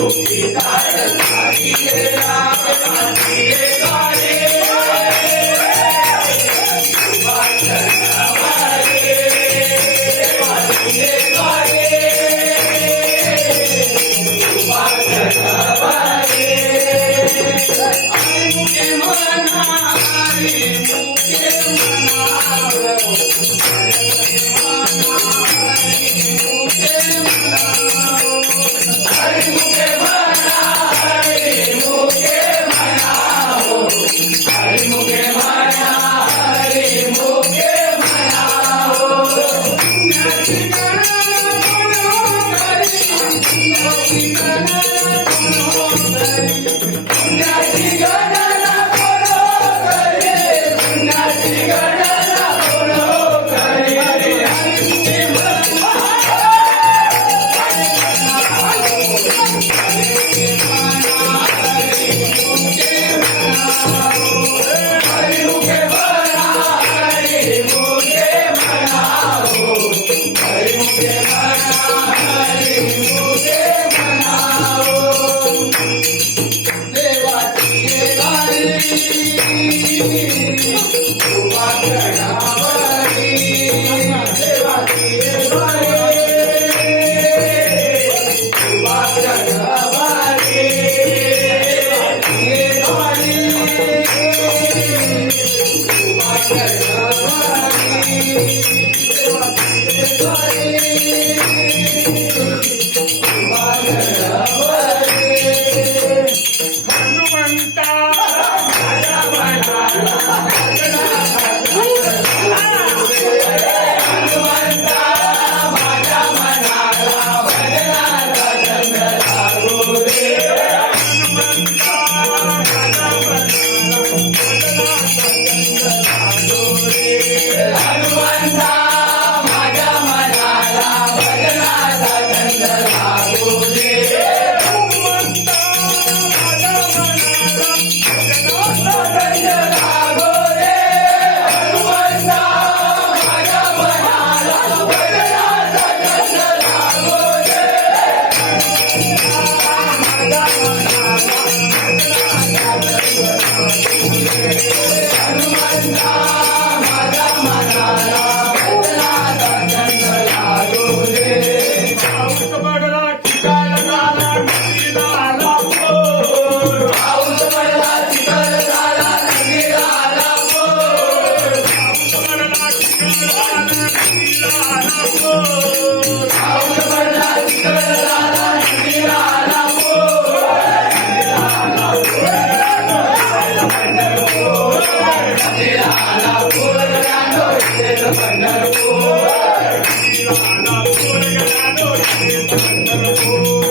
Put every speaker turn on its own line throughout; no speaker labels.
República. Thank you. Tuhan. I'm not going to lie.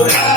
Lord.